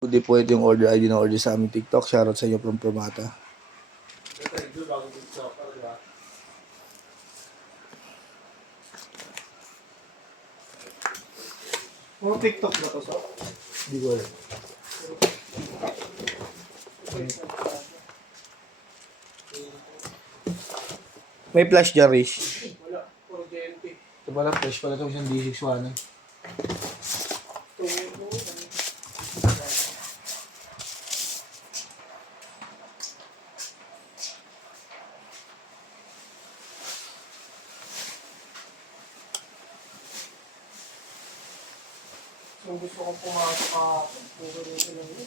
Hindi po ito yung order ID na order sa aming TikTok. Shoutout sa inyo from Promata. Mga TikTok ba to sa? Hindi ko alam. May flash dyan, Rish. Wala, puro JNT. Ito pala, flash pala ito isang D6 So gusto kong pumasok ka, puro rin sila yun.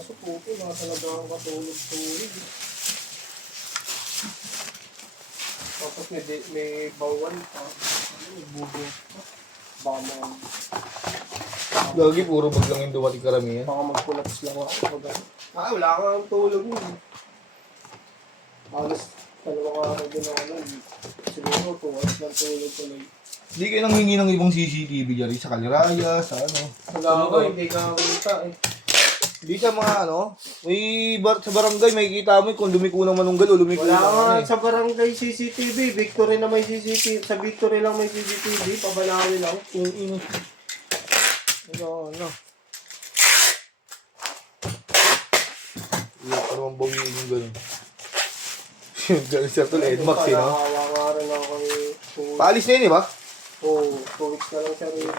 Kaso po po, mga talaga ang matulog-tulog. Tapos may bawal pa. May bubo. Baka Lagi, puro bag lang yung dumating karamihan. baka magkulaps lang ako. Wala kang tulog mo. Halos dalawang araw din ako nun. Siguro 2 hours lang tulog ko lang. Hindi kayo nang hingi ng ibang CCTV dyan, sa Kaliraya, sa ano. Wala ko, hindi ka kita eh. Hindi sa mga ano, sa barangay, makikita mo kung lumiko ng manunggal o lumiko Wala ng nga ano eh. sa barangay CCTV. Victory na may CCTV. Sa Victory lang may CCTV. Pabalawin lang. Yung ino. Ano. Iya, parang bawiin yung gano'n. Galing sa tol, Edmax eh, no? Nakahawa nga rin ako eh. Paalis na yun, di ba? Oo, 2 weeks na lang siya rito.